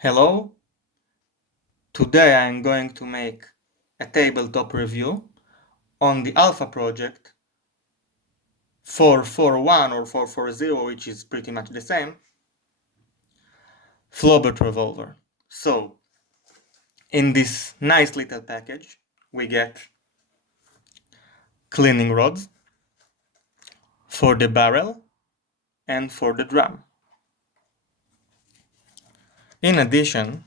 Hello, today I'm going to make a tabletop review on the Alfa Project 441 or 440, which is pretty much the same, flobert revolver. So, in this nice little package, we get cleaning rods for the barrel and for the drum. In addition,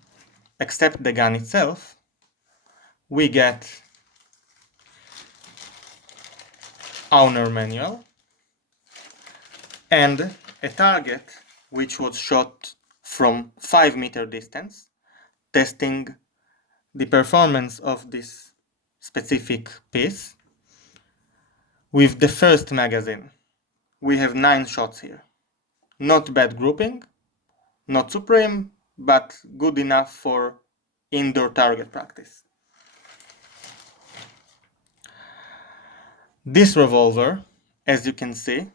except the gun itself, we get owner manual and a target which was shot from 5-meter distance, testing the performance of this specific piece. With the first magazine, we have 9 shots here. Not bad grouping, not supreme, but good enough for indoor target practice. This revolver, as you can see,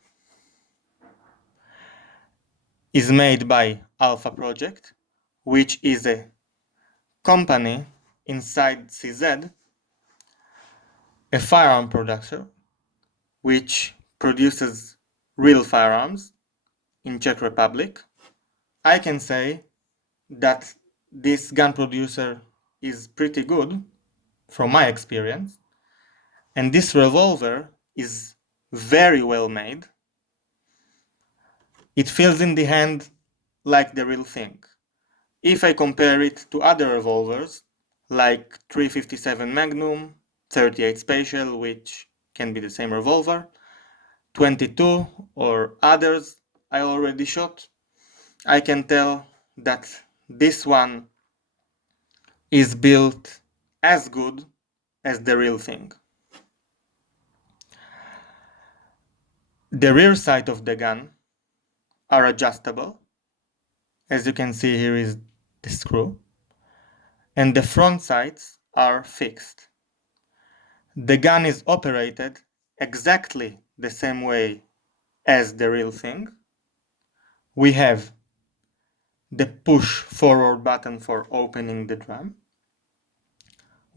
is made by Alfa Project, which is a company inside CZ, a firearm producer, which produces real firearms in Czech Republic. I can say that this gun producer is pretty good from my experience, and this revolver is very well made. It feels in the hand like the real thing. If I compare it to other revolvers like 357 Magnum, 38 Special, which can be the same revolver, 22 or others I already shot, I can tell that this one is built as good as the real thing. The rear sight of the gun are adjustable. As you can see, here is the screw. And the front sights are fixed. The gun is operated exactly the same way as the real thing. We have the push forward button for opening the drum.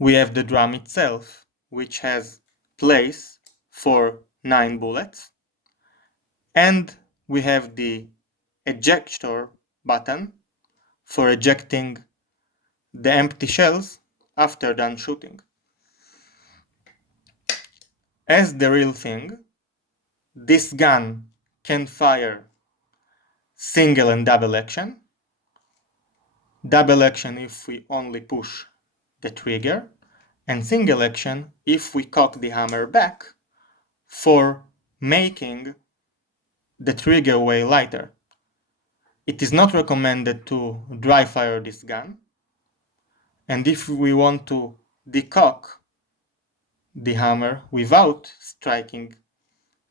We have the drum itself, which has place for 9 bullets. And we have the ejector button for ejecting the empty shells after done shooting. As the real thing, this gun can fire single and double action. Double action if we only push the trigger, and single action if we cock the hammer back for making the trigger way lighter. It is not recommended to dry fire this gun, and if we want to decock the hammer without striking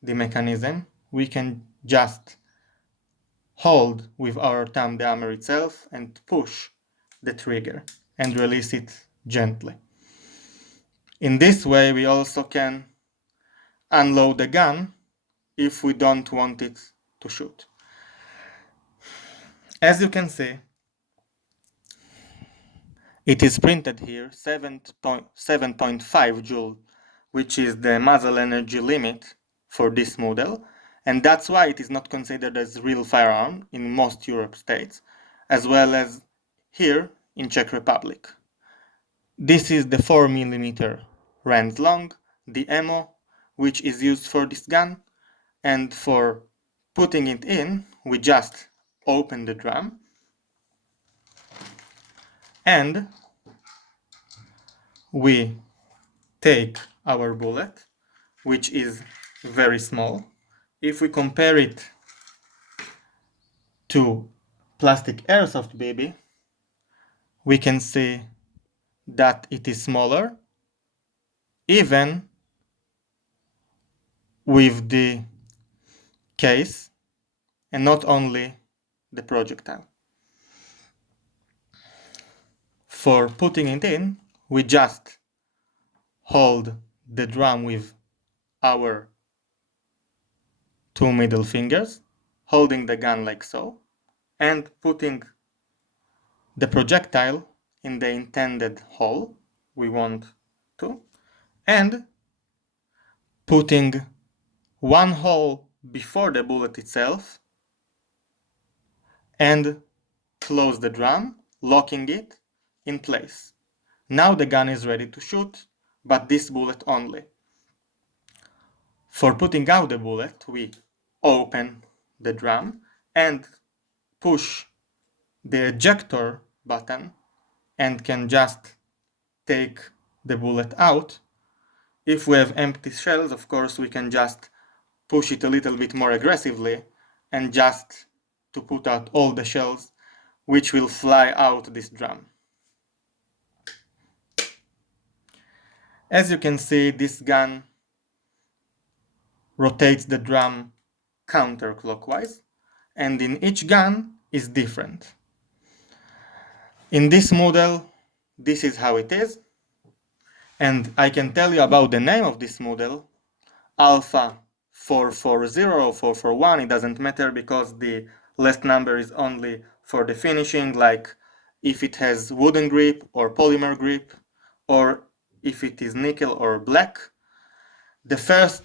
the mechanism, we can just hold with our thumb the hammer itself and push the trigger and release it gently. In this way, we also can unload the gun if we don't want it to shoot. As you can see, it is printed here 7.5 joule, which is the muzzle energy limit for this model, and that's why it is not considered as real firearm in most Europe states, as well as here in Czech Republic. This is the 4mm Rand long, the ammo, which is used for this gun, and for putting it in, we just open the drum and we take our bullet, which is very small. If we compare it to plastic airsoft BB, we can see that it is smaller, even with the case and not only the projectile. For putting it in, we just hold the drum with our 2 middle fingers, holding the gun like so, and putting the projectile in the intended hole we want to, and putting one hole before the bullet itself and close the drum, locking it in place. Now the gun is ready to shoot, but this bullet only. For putting out the bullet, we open the drum and push the ejector button and can just take the bullet out. If we have empty shells, of course, we can just push it a little bit more aggressively and just to put out all the shells which will fly out this drum. As you can see, this gun rotates the drum counterclockwise, and in each gun is different. In this model, this is how it is, and I can tell you about the name of this model, Alfa 440 or 441, it doesn't matter because the last number is only for the finishing, like if it has wooden grip or polymer grip, or if it is nickel or black. The first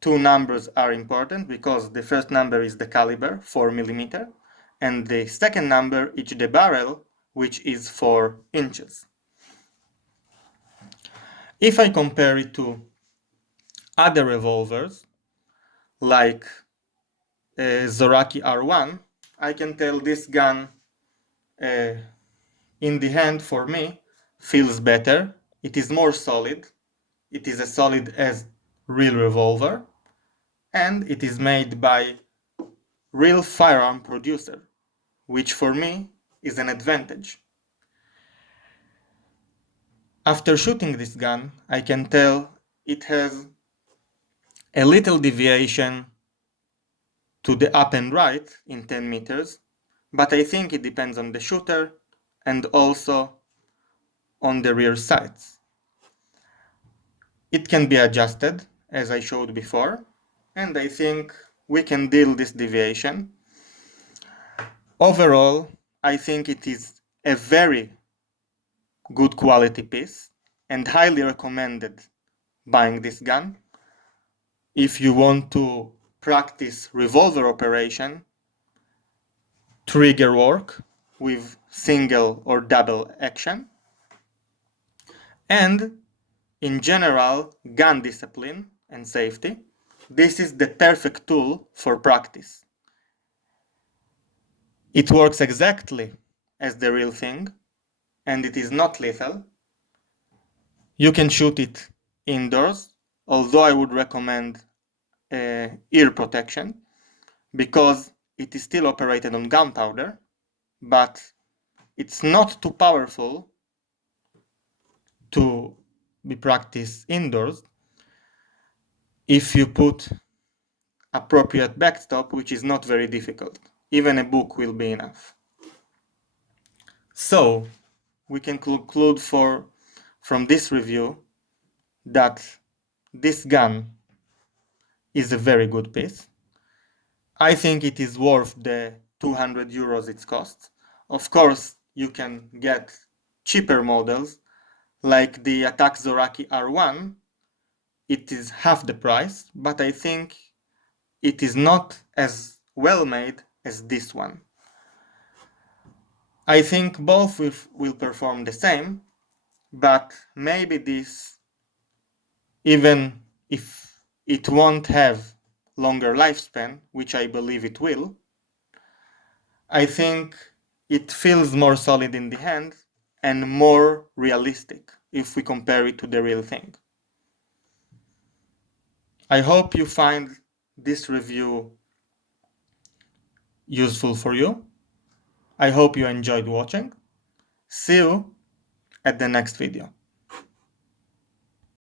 two numbers are important because the first number is the caliber, 4mm, and the second number is the barrel, which is 4 inches. If I compare it to other revolvers, like Zoraki R1, I can tell this gun in the hand for me feels better. It is more solid. It is as solid as real revolver, and it is made by real firearm producer, which for me is an advantage. After shooting this gun, I can tell it has a little deviation to the up and right in 10 meters, but I think it depends on the shooter and also on the rear sights. It can be adjusted, as I showed before, and I think we can deal this deviation. Overall, I think it is a very good quality piece and highly recommended buying this gun. If you want to practice revolver operation, trigger work with single or double action, and in general, gun discipline and safety, this is the perfect tool for practice. It works exactly as the real thing, and it is not lethal. You can shoot it indoors, although I would recommend ear protection, because it is still operated on gunpowder, but it's not too powerful to be practiced indoors if you put appropriate backstop, which is not very difficult. Even a book will be enough. So we can conclude from this review that this gun is a very good piece. I think it is worth the 200 euros it costs. Of course, you can get cheaper models like the Attack Zoraki R1. It is half the price, but I think it is not as well made as this one. I think both will perform the same, but maybe this, even if it won't have longer lifespan, which I believe it will, I think it feels more solid in the hand and more realistic if we compare it to the real thing. I hope you find this review useful for you. I hope you enjoyed watching. See you at the next video.